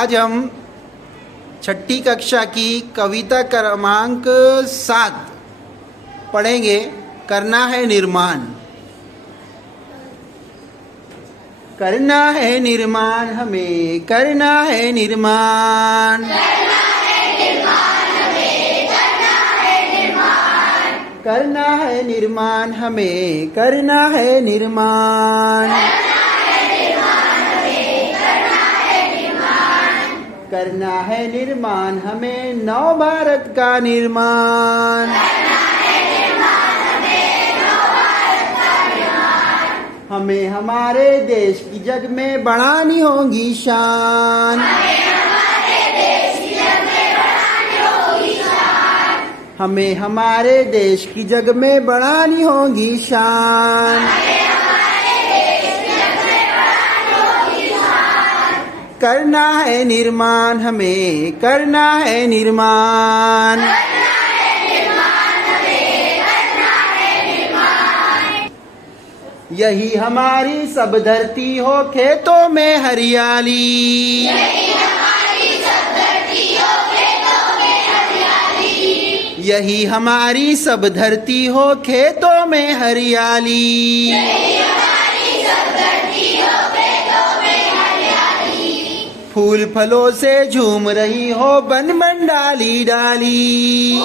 आज हम छठी कक्षा की कविता क्रमांक 7 पढ़ेंगे। करना है निर्माण। करना है निर्माण, हमें करना है निर्माण। करना है निर्माण, हमें करना है निर्माण। करना है निर्माण, हमें नव भारत का निर्माण। हमें हमारे देश की जग में बढ़ानी होगी शान। हमें हमारे देश की जग में बढ़ानी होगी शान। करना है निर्माण, हमें करना है निर्माण। यही हमारी सब धरती हो खेतों में हरियाली। यही हमारी सब धरती हो खेतों में हरियाली। फूल फलों से झूम रही हो बन बन डाली डाली।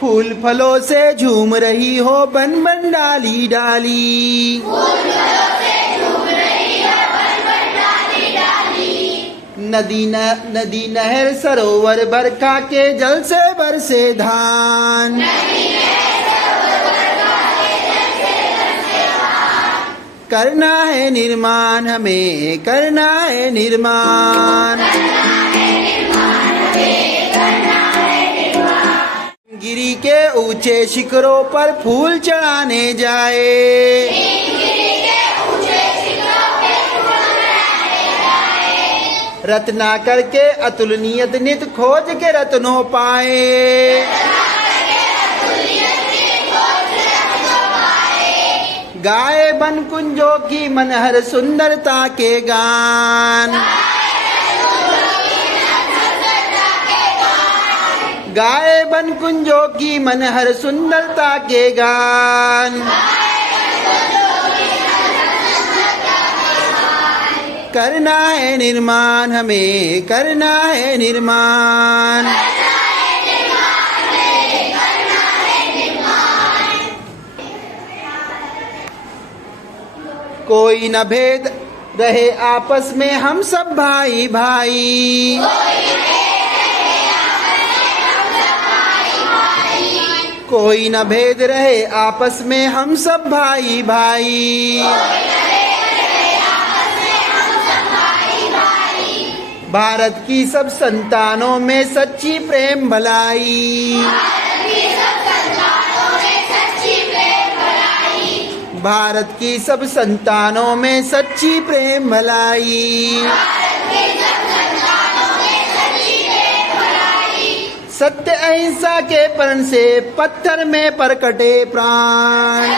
फूल फलों से झूम रही हो बन बन डाली डाली। नदी नहर सरोवर बरखा के जल से बरसे धान। करना है निर्माण, हमें करना है निर्माण। गिरी के ऊंचे शिखरों पर फूल चढ़ाने जाए। रत्नाकर के अतुलनीय नित खोज के रत्नों पाए। गाए बन कुंजों की मनहर सुंदरता के गान। गाए बन कुंजों की मनहर सुंदरता के गान। करना है निर्माण, हमें करना है निर्माण। कोई न भेद रहे आपस में, हम सब भाई भाई। कोई न भेद रहे आपस में, हम सब भाई भाई। भारत की सब संतानों में सच्ची प्रेम भलाई। भारत की सब संतानों में सच्ची प्रेम भलाई। सत्य अहिंसा के प्रण से पत्थर में परकटे प्राण।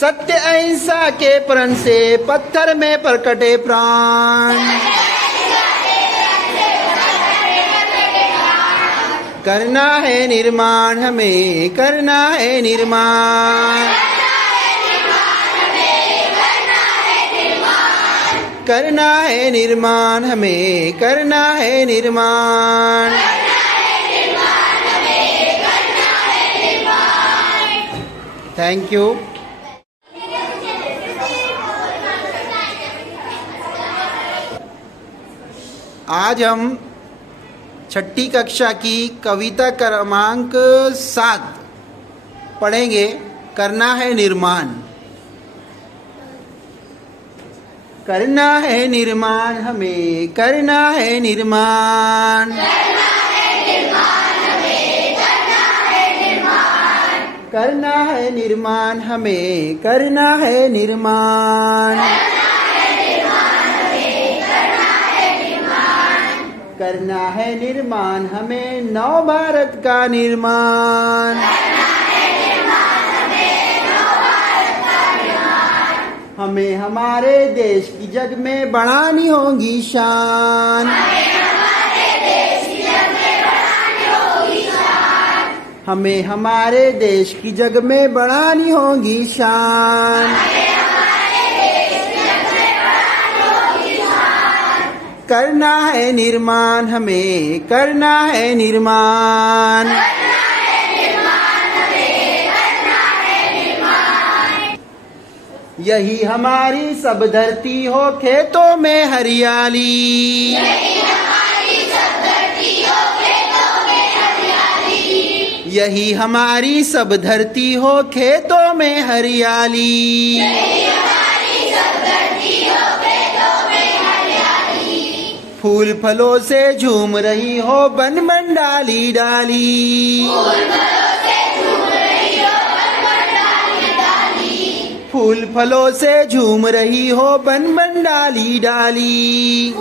सत्य अहिंसा के प्रण से पत्थर में परकटे प्राण। करना है निर्माण, हमें करना है निर्माण। करना है निर्माण, हमें करना है निर्माण। Thank you. आज हम छठी कक्षा की कविता क्रमांक 7 पढ़ेंगे। करना है निर्माण। करना है निर्माण, हमें करना है निर्माण। करना है निर्माण, हमें करना है निर्माण। करना है निर्माण, हमें नव भारत का निर्माण। हमें हमारे देश की जग में बढ़ानी होगी शान। हमें हमारे देश की जग में बढ़ानी होगी शान। करना है निर्माण, हमें करना है निर्माण। यही हमारी सब धरती हो खेतों में हरियाली। यही हमारी सब धरती हो खेतों में हरियाली। फूल फलों से झूम रही हो बन बन डाली डाली। फूल फलों से झूम रही हो बन बन डाली डाली।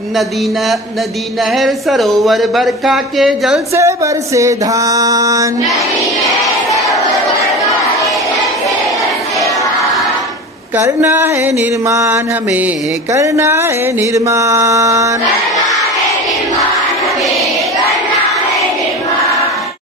नदी नहर सरोवर बरखा के जल से बरसे धान। करना है निर्माण, हमें करना है निर्माण।